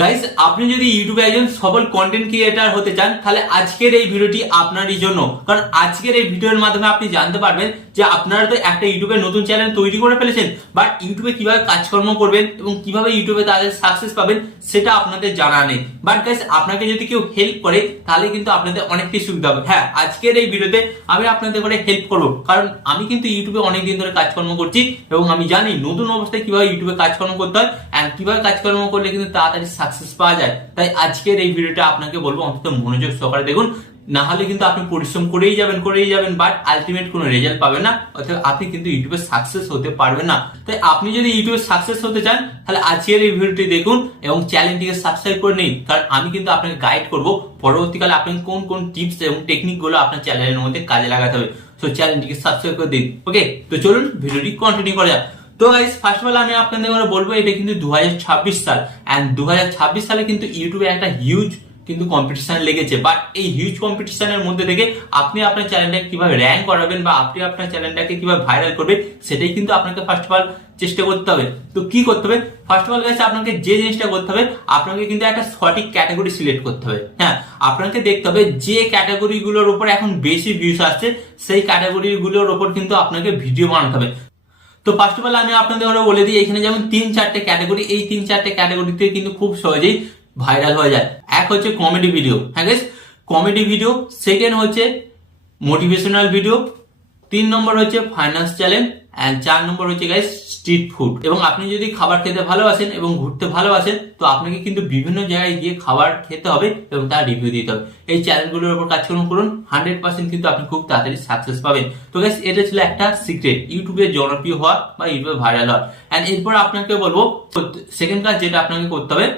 Guys, আপনি যদি ইউটিউবে একজন সফল কন্টেন্ট ক্রিয়েটার হতে চান তাহলে আজকের এই ভিডিওটি আপনারই জন্য। কারণ আজকের এই ভিডিওর মাধ্যমে আপনি জানতে পারবেন যে আপনারা তো একটা ইউটিউবে নতুন চ্যানেল তৈরি করে ফেলেছেন, বাট ইউটিউবে কিভাবে কাজকর্ম করবেন এবং কিভাবে ইউটিউবে তাদের সাকসেস পাবেন সেটা আপনাদের জানা নেই। বাট গাইস, আপনাকে যদি কেউ হেল্প করে তাহলে কিন্তু আপনাদের অনেকটাই সুবিধা হবে। হ্যাঁ, আজকের এই ভিডিওতে আমি আপনাদের করে হেল্প করবো, কারণ আমি কিন্তু ইউটিউবে অনেকদিন ধরে কাজকর্ম করছি এবং আমি জানি নতুন অবস্থায় কিভাবে ইউটিউবে কাজকর্ম করতে হয় এন্ড কিভাবে কাজকর্ম করলে কিন্তু তাড়াতাড়ি সাকসেস পাওয়া যায়। তাই আজকের এই ভিডিওটা আপনাকে বলবো অন্তত মনোযোগ সহকারে দেখুন, না হলে কিন্তু আপনি পরিশ্রম করেই যাবেন বাট আলটিমেট কোনো রেজাল্ট পাবেন না, অর্থাৎ আপনি কিন্তু ইউটিউবে সাকসেস হতে পারবেন না। তাই আপনি যদি ইউটিউবে সাকসেস হতে চান তাহলে আজকের এই ভিডিওটি দেখুন এবং চ্যানেলটিকে সাবস্ক্রাইব করে নিন, কারণ আমি কিন্তু আপনাকে গাইড করব পরবর্তীকালে আপনি কোন কোন টিপস এবং টেকনিক গুলো আপনার চ্যানেলের মধ্যে কাজে লাগাতে হবে। সো চ্যানেলটিকে সাবস্ক্রাইব করে দিন। ওকে, তো চলুন ভিডিওটি কন্টিনিউ করা যাক। তো গাইস, ফার্স্ট অফ অল আমি আপনাদের বলবো এটা কিন্তু 2026 সাল এন্ড 2026 সালে কিন্তু ইউটিউবে একটা হিউজ কিন্তু কম্পিটিশন লেগেছে। বাট এই হিউজ কম্পিটিশনের মধ্যে থেকে আপনি আপনার চ্যানেলটাকে কিভাবে র্যাঙ্ক করাবেন বা আপনি আপনার চ্যানেলটাকে কিভাবে ভাইরাল করবেন সেটাই কিন্তু আপনাকে ফার্স্ট অফ অল চেষ্টা করতে হবে। তো কি করতে হবে? ফার্স্ট অফ অল গাইস, আপনাকে যে জিনিসটা করতে হবে, আপনাকে কিন্তু একটা সঠিক ক্যাটাগরি সিলেক্ট করতে হবে। হ্যাঁ, আপনাকে দেখতে হবে যে ক্যাটাগরি গুলোর উপর এখন বেশি ভিউজ আসছে সেই ক্যাটাগরি গুলোর উপর কিন্তু আপনাকে ভিডিও বানাতে হবে। তো ফার্স্ট অফ অল আমি আপনাদের বলে দিই, এখানে যেমন 3-4টে ক্যাটাগরি, এই 3-4টে ক্যাটাগরিতে কিন্তু খুব সহজেই ভাইরাল হয়ে যায়। এক হচ্ছে কমেডি ভিডিও, হ্যাঁ গাইস, কমেডি ভিডিও। সেকেন্ড হচ্ছে মোটিভেশনাল ভিডিও। 3 নম্বর হচ্ছে ফাইন্যান্স চ্যালেঞ্জ এন্ড 4 নম্বর হচ্ছে গাইস স্ট্রিট ফুড। এবং আপনি যদি খাবার খেতে ভালোবাসেন এবং ঘুরতে ভালোবাসেন তো আপনাকে কিন্তু বিভিন্ন জায়গায় গিয়ে খাবার খেতে হবে এবং তার রিভিউ দিতে হবে। এই চ্যানেলগুলোর উপর কাজকর্ম করুন, 100% কিন্তু আপনি খুব তাড়াতাড়ি সাকসেস পাবেন। তো গাইস, এটা ছিল একটা সিক্রেট ইউটিউবে জনপ্রিয় হওয়া বা ইউটিউবে ভাইরাল হওয়া। এন্ড এরপর আপনাকে বলবো সেকেন্ড কাজ যেটা আপনাকে করতে হবে,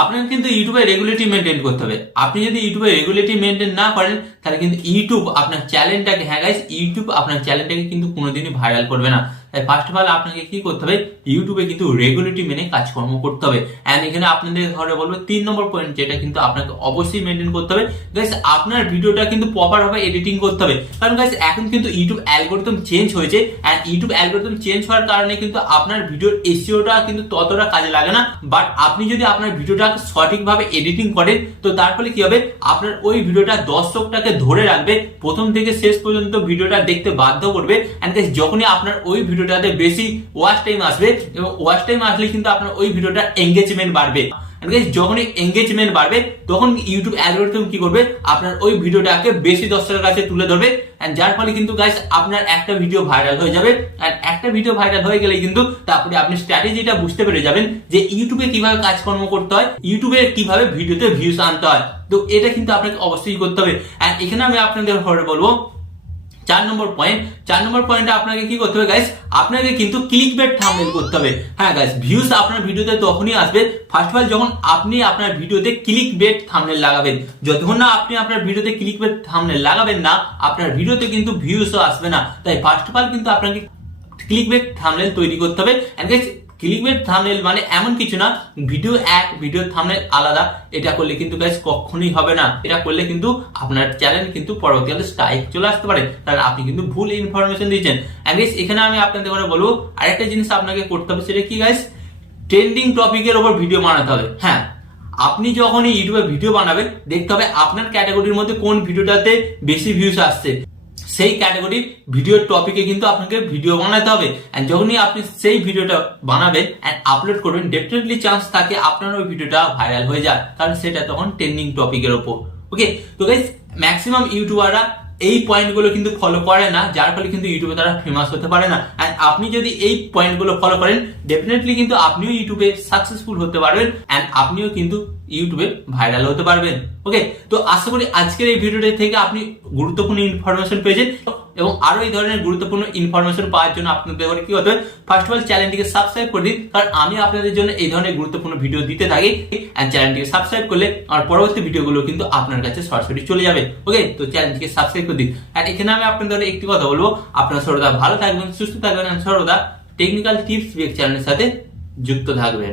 আপনাকে কিন্তু ইউটিউবে রেগুলেটরি মেনটেন করতে হবে। আপনি যদি ইউটিউবে রেগুলেটরি মেনটেন না করেন তাহলে কিন্তু ইউটিউব আপনার চ্যানেলটাকে, হ্যাঁ গাইস, ইউটিউব আপনার চ্যানেলটাকে কিন্তু কোনোদিনই ভাইরাল করবে না। তাই ফার্স্ট অফ অল আপনাকে কি করতে হবে, ইউটিউবে কিন্তু রেগুলেটরি মেনে কাজকর্ম করতে হবে। এন্ড এখানে আপনাদের ঘরে বলবো 3 নম্বর পয়েন্ট যেটা কিন্তু আপনাকে অবশ্যই মেনটেন করতে হবে গাইস, আপনার ভিডিওটা কিন্তু প্রপার ভাবে এডিটিং করতে হবে। কারণ গাইস, এখন কিন্তু ইউটিউব অ্যালগরিদম চেঞ্জ হয়েছে এন্ড ইউটিউব অ্যালগরিদম চেঞ্জ হওয়ার কারণে কিন্তু আপনার ভিডিওর এসইওটা কিন্তু ততটা কাজে লাগে না। বাট আপনি যদি আপনার ভিডিওটা সঠিকভাবে এডিটিং করেন তো তার ফলে কি হবে, আপনার ওই ভিডিওটা দর্শকটাকে ধরে রাখবে, প্রথম থেকে শেষ পর্যন্ত ভিডিওটা দেখতে বাধ্য করবে। এন্ড গাইস, যখনই আপনার ওই ভিডিওটাতে বেশি ওয়াচ টাইম আসবে এবং ওয়াচ টাইম আসলে কিন্তু আপনার ওই ভিডিওটার এঙ্গেজমেন্ট বাড়বে। যখনই এঙ্গেজমেন্ট বাড়বে তখন ইউটিউব অ্যালগরিদম কি করবে, আপনার ওই ভিডিওটাকে বেশি দর্শকের কাছে তুলে ধরবে এন্ড যার ফলে কিন্তু গাইস আপনার একটা ভিডিও ভাইরাল হয়ে যাবে। এন্ড একটা ভিডিও ভাইরাল হয়ে গেলে কিন্তু তারপরে আপনি স্ট্র্যাটেজিটা বুঝতে পেরে যাবেন যে ইউটিউবে কিভাবে কাজকর্ম করতে হয়, ইউটিউবে কিভাবে ভিডিওতে ভিউজ আনতে হয়। তো এটা কিন্তু আপনাকে অবশ্যই করতে হবে। এন্ড এখানে আমি আপনাদের ঘরে বলবো 4 নম্বর পয়েন্টে আপনাকে কি করতে হবে গাইস, আপনাকে কিন্তু ক্লিকবেট থাম্বনেল করতে হবে। হ্যাঁ গাইস, ভিউজ আপনার ভিডিওতে তখনই আসবে ফার্স্ট অফ অল যখন আপনি আপনার ভিডিওতে ক্লিকবেট থাম্বনেল লাগাবেন। যতক্ষণ না আপনি আপনার ভিডিওতে ক্লিকবেট থাম্বনেল লাগাবেন না, আপনার ভিডিওতে কিন্তু ভিউজও আসবে না। তাই ফার্স্ট অফ অল কিন্তু আপনাকে ক্লিকবেট থাম্বনেল তৈরি করতে হবে। এন্ড গাইস, ক্লিকবেট থাম্বনেল মানে এমন কিছু না ভিডিও এক ভিডিও থাম্বনেল আলাদা, এটা করলে কিন্তু গাইস কখনোই হবে না। এটা করলে কিন্তু আপনার চ্যানেল কিন্তু পরবর্তীকালে স্ট্রাইক চলে আসতে পারে, কারণ আপনি কিন্তু ভুল ইনফরমেশন দিয়েছেন। এন্ড গাইস, এখানে আমি আপনাদের বলবো আরেকটা জিনিস আপনাকে করতে হবে, সেটা কি গাইস, ট্রেন্ডিং টপিকের উপর ভিডিও বানাতে হবে। হ্যাঁ, আপনি যখনই ইউটিউবে ভিডিও বানাবেন দেখতে হবে আপনার ক্যাটাগরির মধ্যে কোন ভিডিওটাতে বেশি ভিউজ আসছে, সেই ক্যাটাগরির ভিডিওর টপিকে কিন্তু আপনাকে ভিডিও বানাতে হবে। এন্ড যখনই আপনি সেই ভিডিওটা বানাবেন এন্ড আপলোড করবেন, ডেফিনেটলি চান্স থাকে আপনার ওই ভিডিওটা ভাইরাল হয়ে যায়, কারণ সেটা তখন ট্রেন্ডিং টপিকের উপর। ওকে, তো গাইস, ম্যাক্সিমাম ইউটিউবাররা এই পয়েন্টগুলো কিন্তু ফলো করে না, যার ফলে কিন্তু ইউটিউবে তারা ফেমাস হতে পারে না। এন্ড আপনি যদি এই পয়েন্টগুলো ফলো করেন ডেফিনেটলি কিন্তু আপনিও ইউটিউবে সাকসেসফুল হতে পারবেন এন্ড আপনিও কিন্তু ইউটিউবে ভাইরাল হতে পারবেন। ওকে, তো আশা করি আজকের এই ভিডিওটা থেকে আপনি গুরুত্বপূর্ণ ইনফরমেশন পেয়েছেন এবং আরো এই ধরনের গুরুত্বপূর্ণ ইনফরমেশন পাওয়ার জন্য আপনাদের কি হতে হবে, ফার্স্ট অফ অল চ্যানেলটিকে সাবস্ক্রাইব করে দিন, কারণ আমি আপনাদের জন্য এই ধরনের গুরুত্বপূর্ণ ভিডিও দিতে থাকি। এন্ড চ্যানেলটিকে সাবস্ক্রাইব করলে আমার পরবর্তী ভিডিওগুলো কিন্তু আপনার কাছে সরাসরি চলে যাবে। ওকে, তো চ্যানেলটিকে সাবস্ক্রাইব করে দিন। আর এখানে আমি আপনাদের একটি কথা বলবো, আপনারা সর্বদা ভালো থাকবেন, সুস্থ থাকবেন এন্ড সর্বদা টেকনিক্যাল টিপস চ্যানেলের সাথে যুক্ত থাকবেন।